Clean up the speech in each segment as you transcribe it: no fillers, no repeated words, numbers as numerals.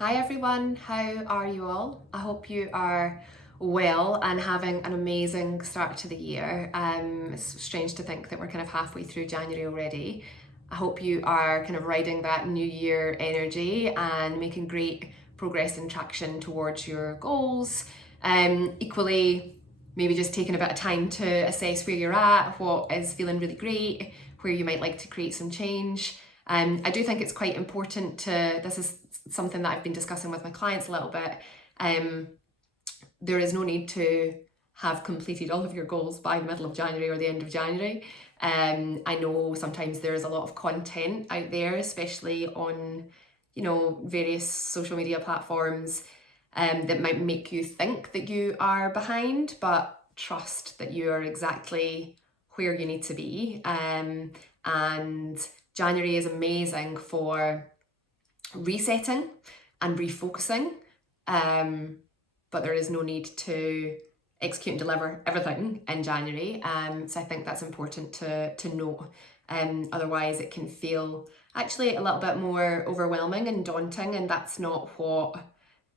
Hi everyone, how are you all? I hope you are well and having an amazing start to the year. It's strange to think that we're kind of halfway through January already. I hope you are kind of riding that new year energy and making great progress and traction towards your goals. Equally, maybe just taking a bit of time to assess where you're at, what is feeling really great, where you might like to create some change. I do think it's quite important this is something that I've been discussing with my clients a little bit. There is no need to have completed all of your goals by the middle of January or the end of January. I know sometimes there's a lot of content out there, especially on, various social media platforms, that might make you think that you are behind, but trust that you are exactly where you need to be. And January is amazing for resetting and refocusing, but there is no need to execute and deliver everything in January. So I think that's important to note. Otherwise, it can feel actually a little bit more overwhelming and daunting, and that's not what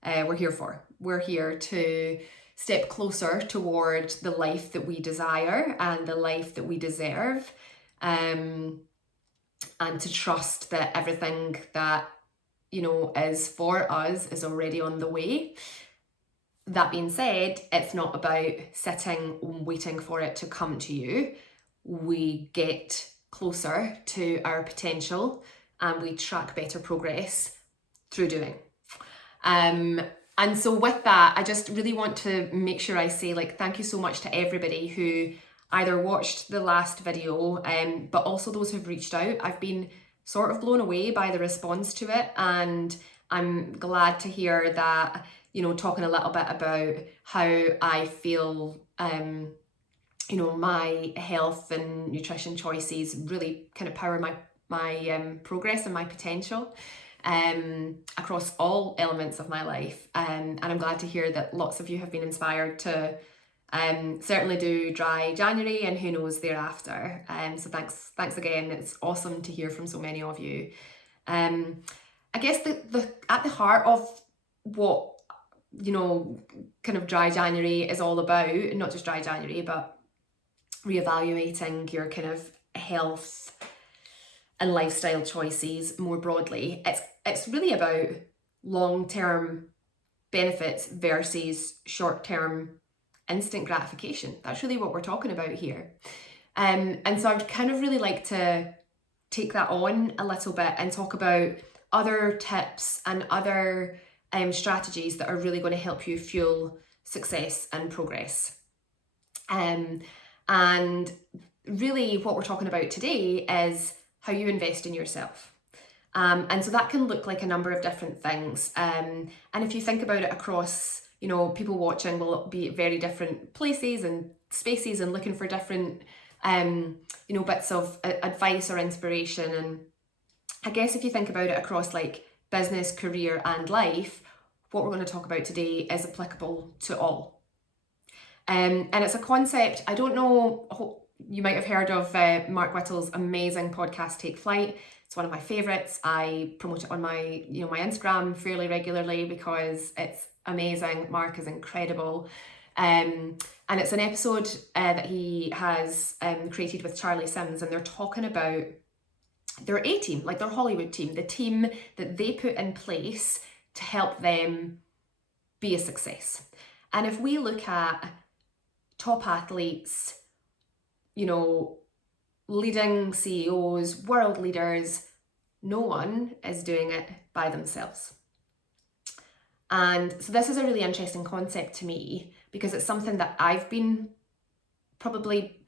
we're here for. We're here to step closer toward the life that we desire and the life that we deserve, and to trust that everything that is for us is already on the way. That being said, it's not about sitting waiting for it to come to you. We get closer to our potential and we track better progress through doing. And so with that, I just really want to make sure I say thank you so much to everybody who either watched the last video, but also those who've reached out. I've been sort of blown away by the response to it, and I'm glad to hear that, talking a little bit about how I feel, my health and nutrition choices really kind of power my progress and my potential across all elements of my life. And I'm glad to hear that lots of you have been inspired to certainly do dry January and who knows thereafter. So thanks again. It's awesome to hear from so many of you. I guess the at the heart of what kind of dry January is all about, not just dry January, but reevaluating your kind of health and lifestyle choices more broadly. It's really about long-term benefits versus short-term instant gratification. That's really what we're talking about here. And so I'd kind of really like to take that on a little bit and talk about other tips and other strategies that are really going to help you fuel success and progress. And really what we're talking about today is how you invest in yourself. And so that can look like a number of different things. And if you think about it across, people watching will be at very different places and spaces and looking for different, bits of advice or inspiration. And I guess if you think about it across business, career and life, what we're going to talk about today is applicable to all. And it's a concept, I don't know, you might have heard of Mark Whittle's amazing podcast, Take Flight. It's one of my favorites. I promote it on my, my Instagram fairly regularly because it's amazing. Mark is incredible. And it's an episode that he has created with Charlie Sims, and they're talking about their A-team, their Hollywood team, the team that they put in place to help them be a success. And if we look at top athletes, leading CEOs, world leaders, no one is doing it by themselves. And so this is a really interesting concept to me because it's something that I've been probably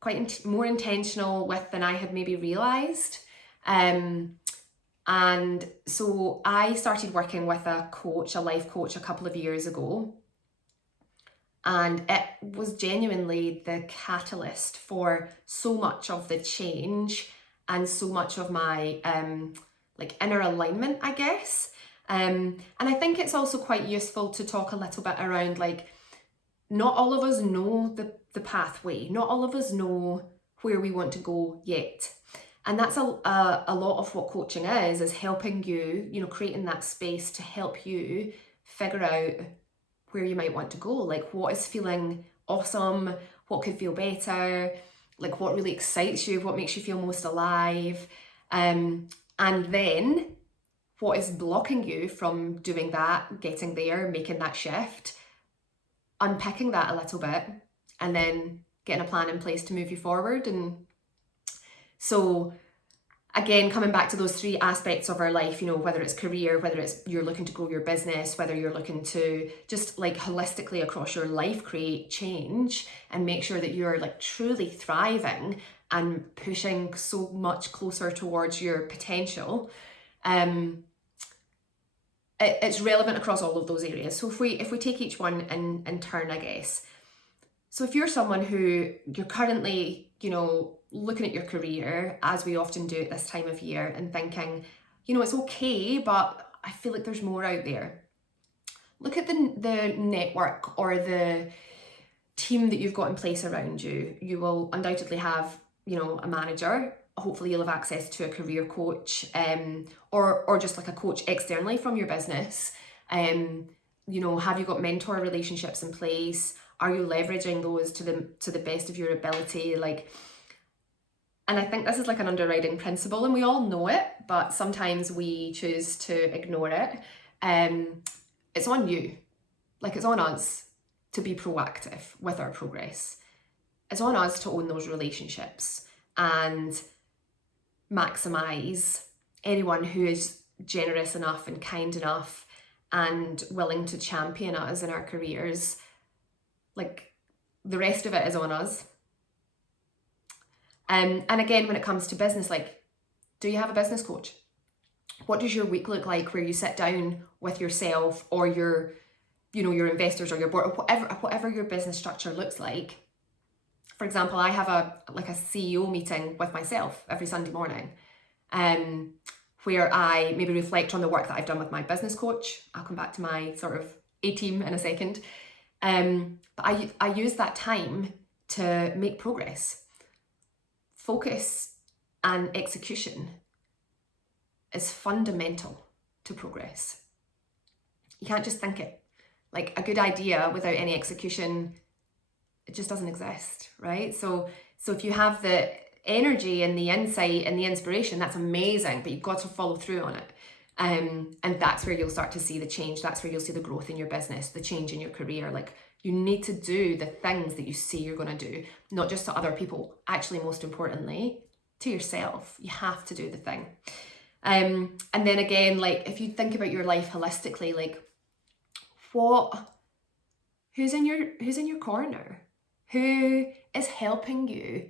quite more intentional with than I had maybe realized. And so I started working with a coach, a life coach, a couple of years ago. And it was genuinely the catalyst for so much of the change and so much of my inner alignment, I guess. And I think it's also quite useful to talk a little bit around not all of us know the pathway. Not all of us know where we want to go yet. And that's a lot of what coaching is helping you, you know, creating that space to help you figure out where you might want to go. Like, what is feeling awesome? What could feel better? Like, what really excites you? What makes you feel most alive? And then what is blocking you from doing that, getting there, making that shift, unpicking that a little bit, and then getting a plan in place to move you forward. And so again, coming back to those three aspects of our life, you know, whether it's career, whether it's you're looking to grow your business, whether you're looking to just like holistically across your life create change and make sure that you're like truly thriving and pushing so much closer towards your potential, it's relevant across all of those areas. So if we take each one in turn, I guess. So if you're someone who you're currently, you know, looking at your career, as we often do at this time of year, and thinking, you know, it's okay, but I feel like there's more out there. Look at the network or the team that you've got in place around you. You will undoubtedly have, you know, a manager. Hopefully you'll have access to a career coach, or just like a coach externally from your business. You know, have you got mentor relationships in place? Are you leveraging those to the best of your ability? Like, and I think this is like an underwriting principle, and we all know it, but sometimes we choose to ignore it. It's on you. Like, it's on us to be proactive with our progress. It's on us to own those relationships and maximize anyone who is generous enough and kind enough and willing to champion us in our careers. Like, the rest of it is on us. And again, when it comes to business, like, do you have a business coach? What does your week look like where you sit down with yourself or your, you know, your investors or your board, or whatever your business structure looks like? For example, I have a CEO meeting with myself every Sunday morning, where I maybe reflect on the work that I've done with my business coach. I'll come back to my sort of A-team in a second. But I use that time to make progress. Focus and execution is fundamental to progress. You can't just think it. Like, a good idea without any execution, it just doesn't exist, right? So if you have the energy and the insight and the inspiration, that's amazing, but you've got to follow through on it. And that's where you'll start to see the change. That's where you'll see the growth in your business, the change in your career. Like, you need to do the things that you say you're going to do, not just to other people, actually, most importantly, to yourself. You have to do the thing. And then again, like, if you think about your life holistically, like, who's in your corner? Who is helping you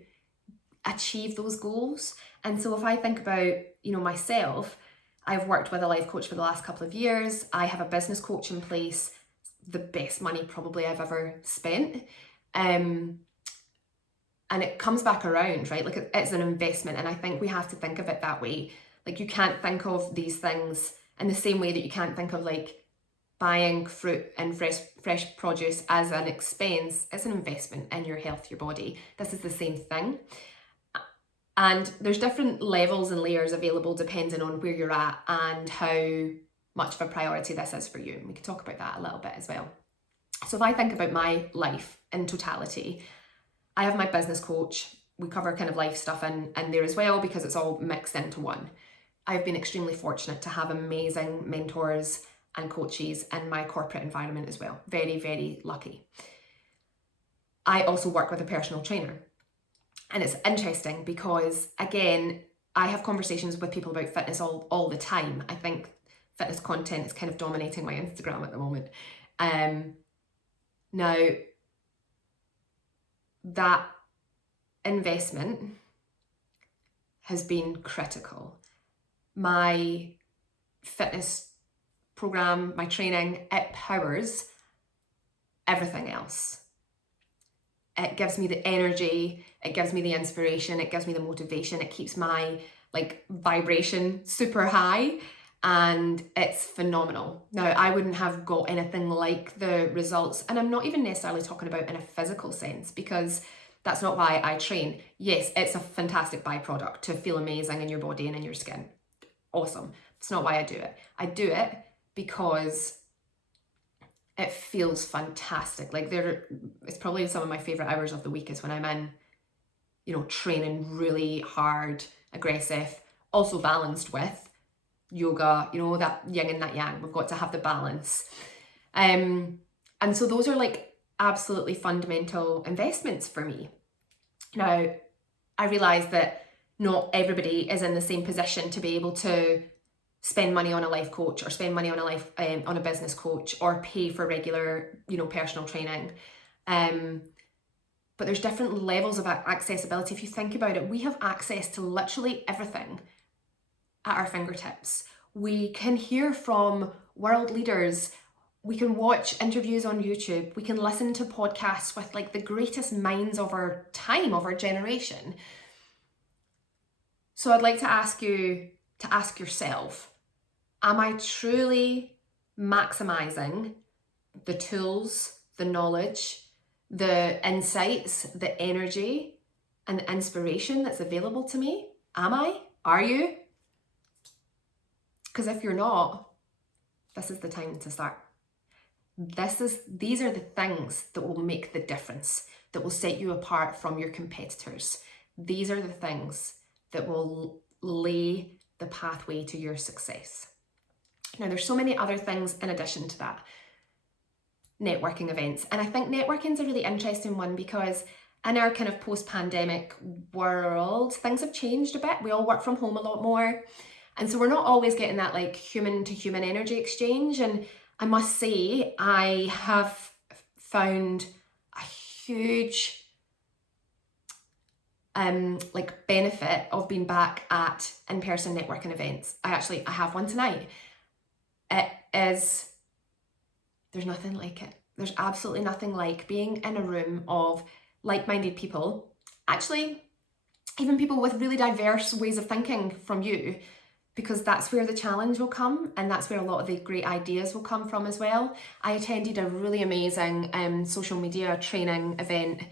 achieve those goals? And so if I think about, you know, myself, I've worked with a life coach for the last couple of years. I have a business coach in place, the best money probably I've ever spent. And it comes back around, right? Like, it's an investment. And I think we have to think of it that way. Like, you can't think of these things in the same way that you can't think of like buying fruit and fresh produce as an expense. It's an investment in your health, your body. This is the same thing. And there's different levels and layers available depending on where you're at and how much of a priority this is for you. And we can talk about that a little bit as well. So if I think about my life in totality, I have my business coach. We cover kind of life stuff in there as well, because it's all mixed into one. I've been extremely fortunate to have amazing mentors and coaches in my corporate environment as well. Very, very lucky. I also work with a personal trainer. And it's interesting because, again, I have conversations with people about fitness all the time. I think fitness content is kind of dominating my Instagram at the moment. Now, that investment has been critical. My fitness program, my training, it powers everything else. It gives me the energy, it gives me the inspiration, it gives me the motivation, it keeps my like vibration super high, and it's phenomenal. Now, I wouldn't have got anything like the results, and I'm not even necessarily talking about in a physical sense, because That's not why I train. Yes, it's a fantastic byproduct to feel amazing in your body and in your skin. Awesome. It's not why I do it. I do it because it feels fantastic. Like it's probably some of my favorite hours of the week is when I'm in, training really hard, aggressive, also balanced with yoga, that yin and that yang. We've got to have the balance. And so those are like absolutely fundamental investments for me. Now, I realise that not everybody is in the same position to be able to spend money on a life coach or spend money on on a business coach or pay for regular, personal training. But there's different levels of accessibility. If you think about it, we have access to literally everything at our fingertips. We can hear from world leaders. We can watch interviews on YouTube. We can listen to podcasts with like the greatest minds of our time, of our generation. So I'd like to ask you to ask yourself, am I truly maximising the tools, the knowledge, the insights, the energy, and the inspiration that's available to me? Am I? Are you? Because if you're not, this is the time to start. These are the things that will make the difference, that will set you apart from your competitors. These are the things that will lay the pathway to your success. Now, there's so many other things in addition to that. Networking events. And I think networking is a really interesting one because in our kind of post-pandemic world, things have changed a bit. We all work from home a lot more. And so we're not always getting that like human to human energy exchange. And I must say, I have found a huge benefit of being back at in-person networking events. I have one tonight. There's nothing like it. There's absolutely nothing like being in a room of like-minded people, actually even people with really diverse ways of thinking from you, because that's where the challenge will come and that's where a lot of the great ideas will come from as well. I attended a really amazing social media training event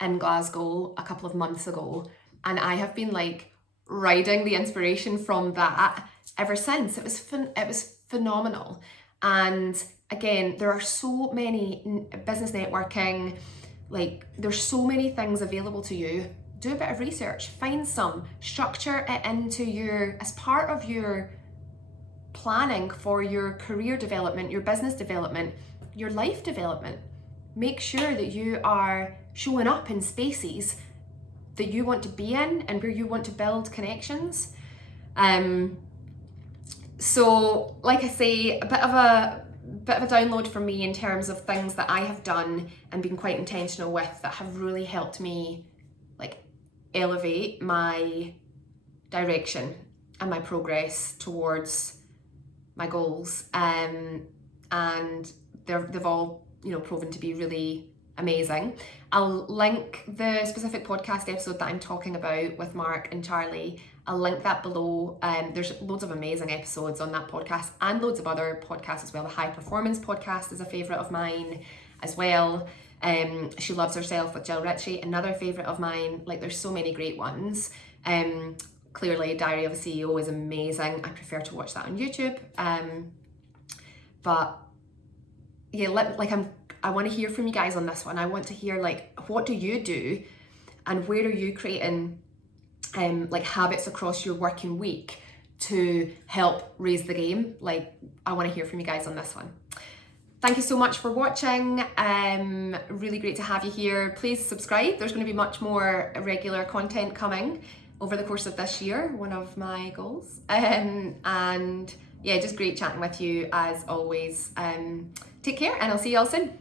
in Glasgow a couple of months ago, and I have been like riding the inspiration from that ever since. It was phenomenal. And again, there are so many business networking, like there's so many things available to you. Do a bit of research, find some, structure it into as part of your planning for your career development, your business development, your life development. Make sure that you are showing up in spaces that you want to be in and where you want to build connections. So like I say, a bit of a download for me in terms of things that I have done and been quite intentional with that have really helped me like elevate my direction and my progress towards my goals. And they've all, proven to be really amazing. I'll link the specific podcast episode that I'm talking about with Mark and Charlie. I'll link that below. There's loads of amazing episodes on that podcast and loads of other podcasts as well. The High Performance podcast is a favourite of mine as well. She Loves Herself with Jill Ritchie, another favourite of mine. Like there's so many great ones. Clearly Diary of a CEO is amazing. I prefer to watch that on YouTube. But yeah, I want to hear from you guys on this one. I want to hear what do you do and where are you creating habits across your working week to help raise the game. I want to hear from you guys on this one. Thank you so much for watching. Really great to have you here. Please subscribe. There's going to be much more regular content coming over the course of this year, one of my goals. And yeah, just great chatting with you as always. Take care and I'll see you all soon.